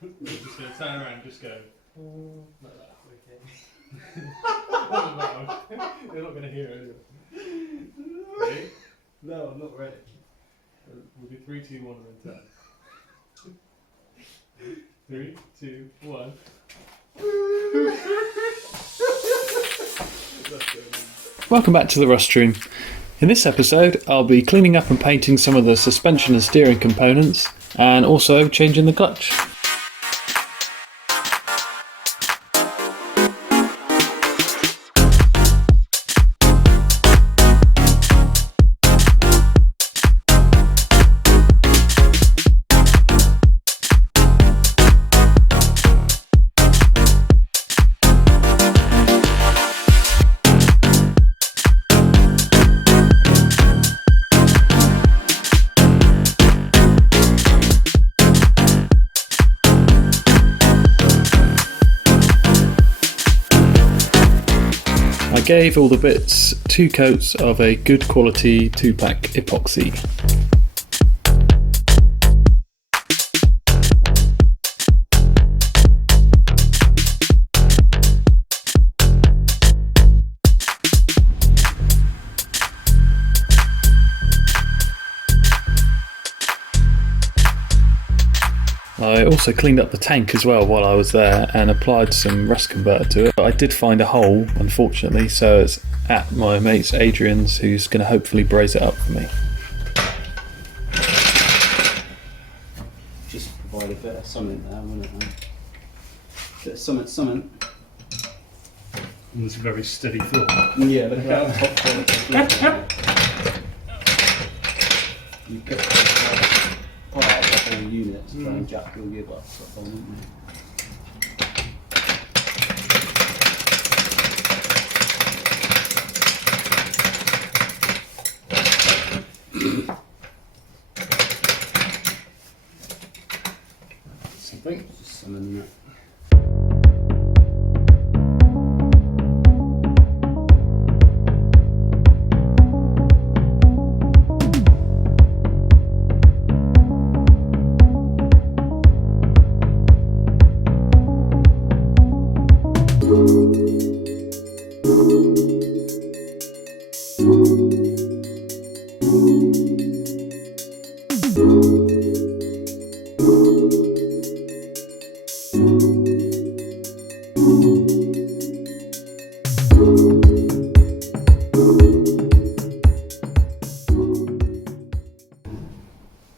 You're just going to turn around and just go like that. Okay. You're not going to hear it. Ready? No, I'm not ready. We'll do 3, 2, 1 and then 10. 3, 2, 1. Welcome back to the Rust Room. In this episode, I'll be cleaning up and painting some of the suspension and steering components, and also changing the clutch. I gave all the bits 2 coats of a good quality 2-pack epoxy. I also cleaned up the tank as well while I was there and applied some rust converter to it. But I did find a hole, unfortunately, so it's at my mate's Adrian's, who's going to hopefully braze it up for me. Just provide a bit of something there, wouldn't it? Bit of something. And it's a very steady floor. Yeah, look at that top quality. You put part of the whole unit to try and jack your gearbox up on, wouldn't you? Something. Just something in that.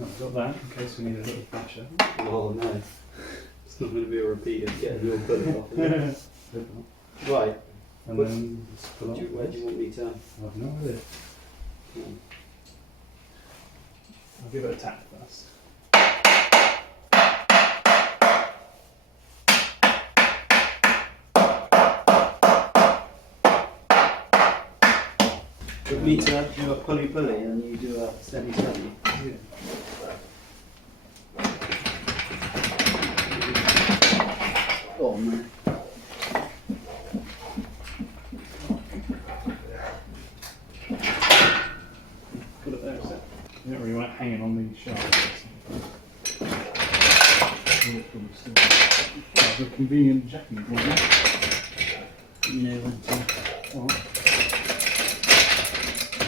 I've got that in case we need a little pressure. Oh no, it's not going to be a repeat of getting your bullet off. Is it? Right. And then just pull off. Where do you want me to? I have no idea. I'll give it a tap first. Do you want me to do a pulley and you do a steady? Yeah. Oh no. Put it there, is it? You don't really want it hanging on the shaft. That's a convenient jacking point. You know when to. Oh.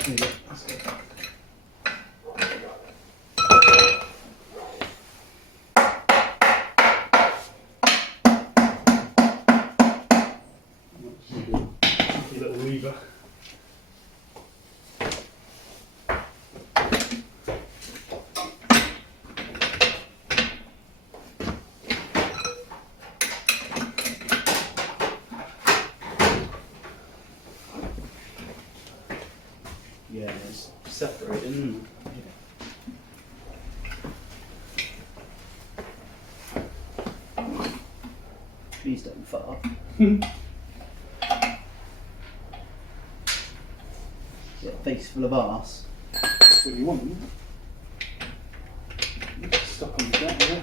There you go. That's good. Cheeky little lever. Yeah, it's separated, isn't it? Please don't fart. Yeah, face full of arse. That's what you want, isn't it? Stuck on the ground, yeah.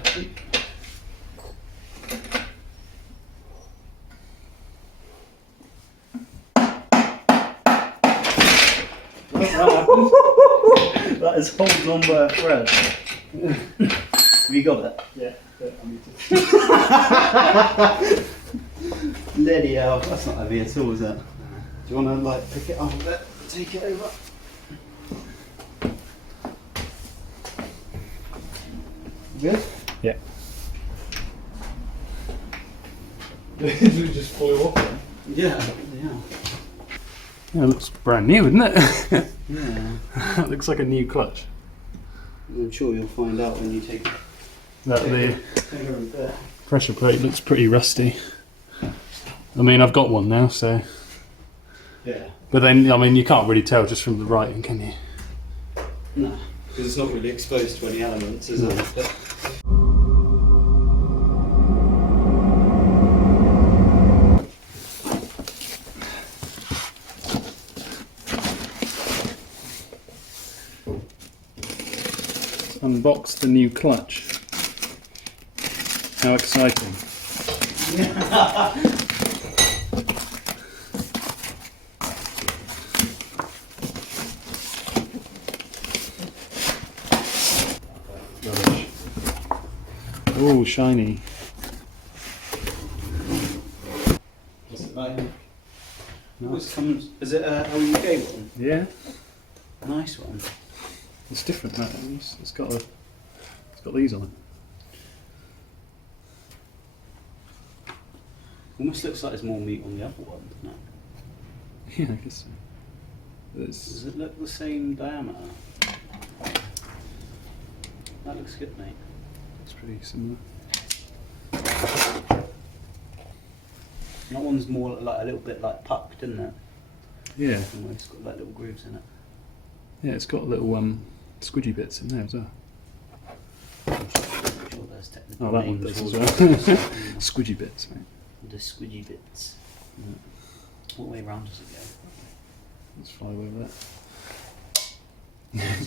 That is holding on by a thread. Have you got it? Yeah, I need to. Bloody hell, that's not heavy at all, is it? Do you want to like pick it up a bit, take it over? Good? Yeah. You just flew off then. Yeah. Yeah, it looks brand new, isn't it? Yeah. That looks like a new clutch. I'm sure you'll find out when you take it. That the Take it over there. pressure plate looks pretty rusty. I mean, I've got one now, so. Yeah. But then, I mean, you can't really tell just from the writing, can you? No, because it's not really exposed to any elements, is it? But Unbox the new clutch. How exciting. Rubbish. Oh, shiny. what's it like? This comes. Is it a LUK one? Yeah, Nice one. it's different. That it's got these on it. Almost looks like there's more meat on the other one, doesn't it? Yeah, I guess so. Does it look the same diameter? That looks good, mate. It's pretty similar. That one's more like a little bit like pucked, isn't it? Yeah, And it's got like little grooves in it. yeah, it's got little squidgy bits in there as well. I'm sure there's technical Oh, that name one does for as all well. of them. Squidgy bits, mate. The squidgy bits. What way round does it go? Let's fly over that. Read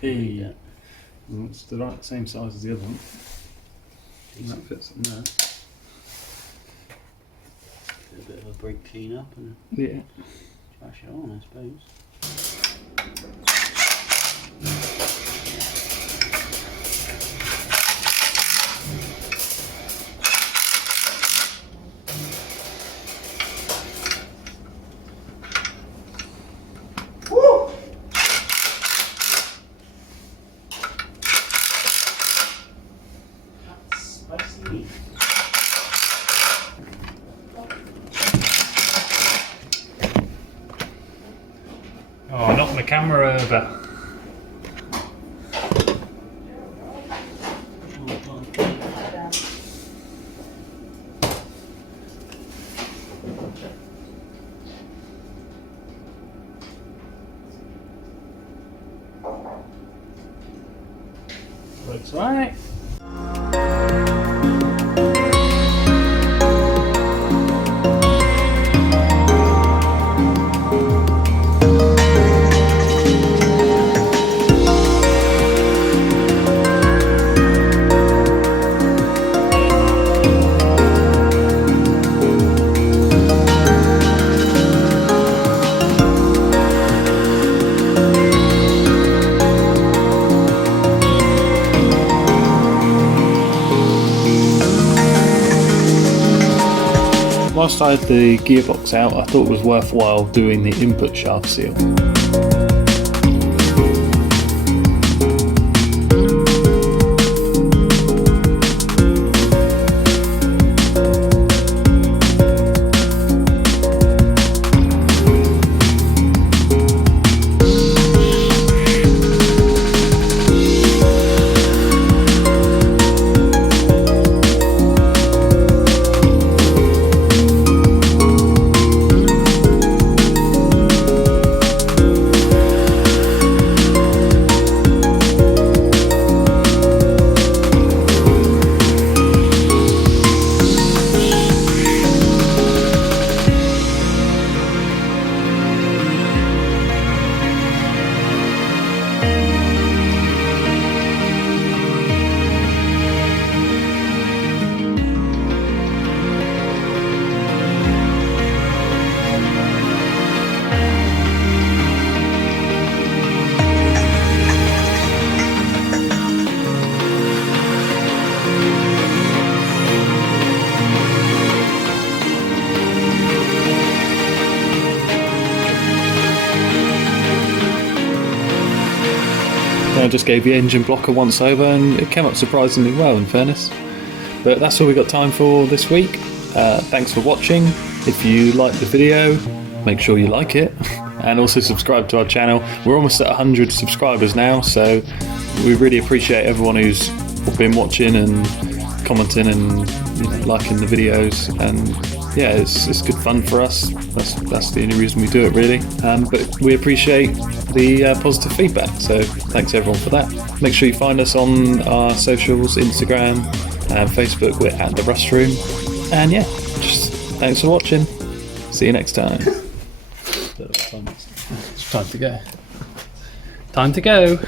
Hey, it. well, it's the right same size as the other one. And that fits in there. Do a bit of a brake clean up and Yeah. trash it on, I suppose. That's spicy. Oh, knock my camera over. Looks right. Whilst I had the gearbox out, I thought it was worthwhile doing the input shaft seal. just gave the engine block a once over, and it came up surprisingly well, in fairness. But that's all we got time for this week. Thanks for watching. If you liked the video, make sure you like it, and also subscribe to our channel. We're almost at 100 subscribers now, so we really appreciate everyone who's been watching and commenting and liking the videos. And yeah, it's good fun for us. That's the only reason we do it, really. But we appreciate the positive feedback, so thanks everyone for that. Make sure you find us on our socials, Instagram and Facebook. We're at The Rust Room. And yeah, just thanks for watching. See you next time. Bit of fun. It's time to go. Time to go.